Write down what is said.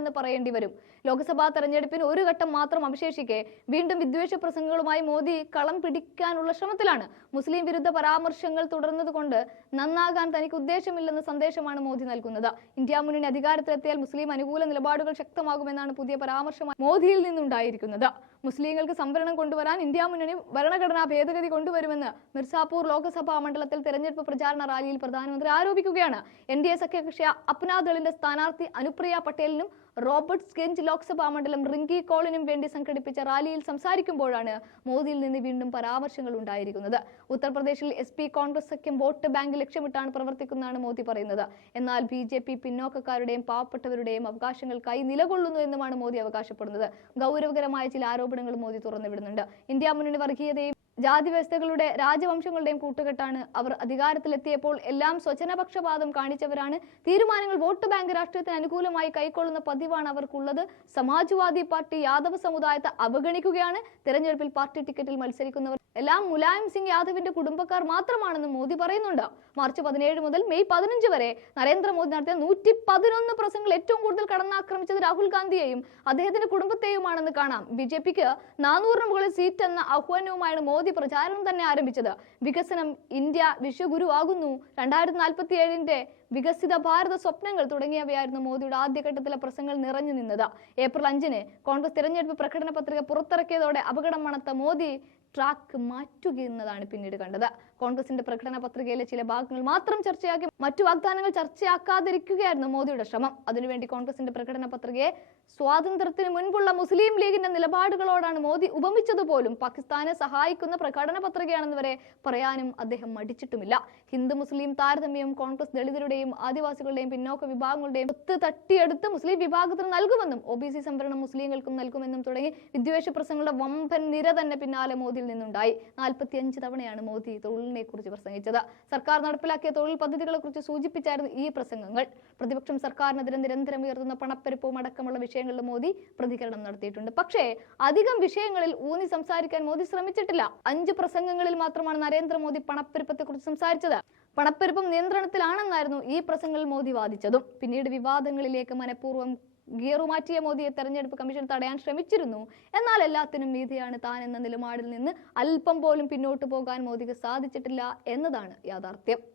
എന്ന് പറയേണ്ടി വരും. ലോക്സഭാ തെരഞ്ഞെടുപ്പിന് ഒരു ഘട്ടം മാത്രം അവശേഷിക്കെ വീണ്ടും വിദ്വേഷ പ്രസംഗങ്ങളുമായി മോദി കളം പിടിക്കാനുള്ള ശ്രമത്തിലാണ്. മുസ്ലിം വിരുദ്ധ പരാമർശങ്ങൾ തുടർന്നതുകൊണ്ട് നന്നാകാൻ തനിക്ക് ഉദ്ദേശമില്ലെന്ന സന്ദേശമാണ് മോദി നൽകുന്നത്. ഇന്ത്യ മുന്നണി അധികാരത്തിലെത്തിയാൽ മുസ്ലിം അനുകൂല നിലപാടുകൾ ശക്തമാകുമെന്നാണ് പുതിയ പരാമർശമായി മോദിയിൽ നിന്നുണ്ടായിരിക്കുന്നത്. മുസ്ലിങ്ങൾക്ക് സംവരണം കൊണ്ടുവരാൻ ഇന്ത്യ മുന്നണി ഭരണഘടനാ ഭേദഗതി കൊണ്ടുവരുമെന്ന് മിർസാപൂർ ലോക്സഭാ മണ്ഡലത്തിൽ തെരഞ്ഞെടുപ്പ് പ്രചാരണ റാലിയിൽ പ്രധാനമന്ത്രി ആരോപിക്കുകയാണ്. എൻ ഡി എ സഖ്യകക്ഷി അപ്നാദളിന്റെ സ്ഥാനാർത്ഥി അനുപ്രിയ പട്ടേലിനും റോബർട്ട്സ് ഗഞ്ച് ലോക്സഭാ മണ്ഡലം റിങ്കി കോളിനും വേണ്ടി സംഘടിപ്പിച്ച റാലിയിൽ സംസാരിക്കുമ്പോഴാണ് മോദിയിൽ നിന്ന് വീണ്ടും പരാമർശങ്ങൾ ഉണ്ടായിരിക്കുന്നത്. ഉത്തർപ്രദേശിൽ എസ് പി കോൺഗ്രസ് സഖ്യം വോട്ട് ബാങ്ക് ലക്ഷ്യമിട്ടാണ് പ്രവർത്തിക്കുന്നതാണ് മോദി പറയുന്നത്. എന്നാൽ ബി ജെ പി പിന്നോക്കക്കാരുടെയും പാവപ്പെട്ടവരുടെയും അവകാശങ്ങൾക്കായി നിലകൊള്ളുന്നു എന്നുമാണ് മോദി അവകാശപ്പെടുന്നത്. ഗൗരവകരമായ ചില ആരോപണങ്ങൾ മോദി തുറന്നുവിടുന്നുണ്ട്. ഇന്ത്യ മുന്നണി വർഗീയതയും ജാതി വ്യവസ്ഥകളുടെ രാജവംശങ്ങളുടെയും കൂട്ടുകെട്ടാണ് അവർ അധികാരത്തിലെത്തിയപ്പോൾ എല്ലാം സ്വജനപക്ഷപാതം കാണിച്ചവരാണ്. തീരുമാനങ്ങൾ വോട്ട് ബാങ്ക് രാഷ്ട്രീയത്തിന് അനുകൂലമായി കൈക്കൊള്ളുന്ന പതിവാണ് അവർക്കുള്ളത്. സമാജ്വാദി പാർട്ടി യാദവ് സമുദായത്തെ അവഗണിക്കുകയാണ്. തെരഞ്ഞെടുപ്പിൽ പാർട്ടി ടിക്കറ്റിൽ മത്സരിക്കുന്നവർ എല്ലാം മുലായം സിംഗ് യാദവിന്റെ കുടുംബക്കാർ മാത്രമാണെന്ന് മോദി പറയുന്നുണ്ട്. മാർച്ച് പതിനേഴ് മുതൽ മെയ് പതിനഞ്ച് വരെ നരേന്ദ്രമോദി നടത്തിയ നൂറ്റി പതിനൊന്ന് പ്രസംഗങ്ങൾ ഏറ്റവും കൂടുതൽ കടന്നാക്രമിച്ചത് രാഹുൽ ഗാന്ധിയെയും അദ്ദേഹത്തിന്റെ കുടുംബത്തെയുമാണെന്ന് കാണാം. ബി ജെ പിക്ക് നാനൂറിന് മുകളിൽ സീറ്റ് എന്ന ആഹ്വാനവുമായാണ് മോദി പ്രചാരണം തന്നെ ആരംഭിച്ചത്. വികസനം ഇന്ത്യ വിശ്വഗുരു ആകുന്നു രണ്ടായിരത്തി നാൽപ്പത്തി ഏഴിന്റെ വികസിത ഭാരത സ്വപ്നങ്ങൾ തുടങ്ങിയവയായിരുന്നു മോദിയുടെ ആദ്യഘട്ടത്തിലെ പ്രസംഗങ്ങൾ നിറഞ്ഞു നിന്നത്. ഏപ്രിൽ അഞ്ചിന് കോൺഗ്രസ് തിരഞ്ഞെടുപ്പ് പ്രകടന പത്രിക പുറത്തിറക്കിയതോടെ അപകടം മണത്ത മോദി ട്രാക്ക് മാറ്റുകയെന്നതാണ് പിന്നീട് കണ്ടത്. കോൺഗ്രസിന്റെ പ്രകടന പത്രികയിലെ ചില ഭാഗങ്ങൾ മാത്രം ചർച്ചയാക്കി മറ്റു വാഗ്ദാനങ്ങൾ ചർച്ചയാക്കാതിരിക്കുകയായിരുന്നു മോദിയുടെ ശ്രമം. അതിനുവേണ്ടി കോൺഗ്രസിന്റെ പ്രകടന പത്രികയെ സ്വാതന്ത്ര്യത്തിന് മുൻപുള്ള മുസ്ലിം ലീഗിന്റെ നിലപാടുകളോടാണ് മോദി ഉപമിച്ചതുപോലും പാകിസ്ഥാനെ സഹായിക്കുന്ന പ്രകടന പത്രികയാണെന്ന് വരെ പറയാനും അദ്ദേഹം മടിച്ചിട്ടുമില്ല. ഹിന്ദു മുസ്ലിം താരതമ്യം കോൺഗ്രസ് ദളിതരുടെയും ആദിവാസികളുടെയും പിന്നോക്ക വിഭാഗങ്ങളുടെയും ഒത്ത് തട്ടിയെടുത്ത് മുസ്ലിം വിഭാഗത്തിന് നൽകുമെന്നും ഒ ബി സി സംവരണം മുസ്ലിങ്ങൾക്കും നൽകുമെന്നും തുടങ്ങി വിദ്വേഷ പ്രസംഗങ്ങളുടെ വമ്പൻ നിര തന്നെ പിന്നാലെ മോദിയിൽ നിന്നുണ്ടായി. നാൽപ്പത്തിയഞ്ച് തവണയാണ് മോദി തൊഴിലിനെ കുറിച്ച് പ്രസംഗിച്ചത്. സർക്കാർ നടപ്പിലാക്കിയ തൊഴിൽ പദ്ധതികളെ കുറിച്ച് സൂചിപ്പിച്ചായിരുന്നു ഈ പ്രസംഗങ്ങൾ. പ്രതിപക്ഷം സർക്കാരിനെതിരെ നിരന്തരം ഉയർത്തുന്ന പണപ്പെരുപ്പവും അടക്കമുള്ള വിഷയങ്ങളിൽ മോദി പ്രതികരണം നടത്തിയിട്ടുണ്ട്. പക്ഷേ അധികം വിഷയങ്ങളിൽ ഊന്നി സംസാരിക്കാൻ മോദി ശ്രമിച്ചിട്ടില്ല. അഞ്ച് പ്രസംഗങ്ങളിൽ മാത്രമാണ് നരേന്ദ്രമോദി പണപ്പെരുപ്പത്തെക്കുറിച്ച് സംസാരിച്ചത്. പണപ്പെരുപ്പം നിയന്ത്രണത്തിലാണെന്നായിരുന്നു ഈ പ്രസംഗങ്ങളിൽ മോദി വാദിച്ചതും. പിന്നീട് വിവാദങ്ങളിലേക്ക് മനഃപൂർവം ഗിയറുമാറ്റിയ മോദിയെ തെരഞ്ഞെടുപ്പ് കമ്മീഷൻ തടയാൻ ശ്രമിച്ചിരുന്നു. എന്നാൽ എല്ലാത്തിനും മീതിയാണ് താൻ എന്ന നിലപാടിൽ നിന്ന് അല്പം പോലും പിന്നോട്ട് പോകാൻ മോദിക്ക് സാധിച്ചിട്ടില്ല എന്നതാണ് യാഥാർത്ഥ്യം.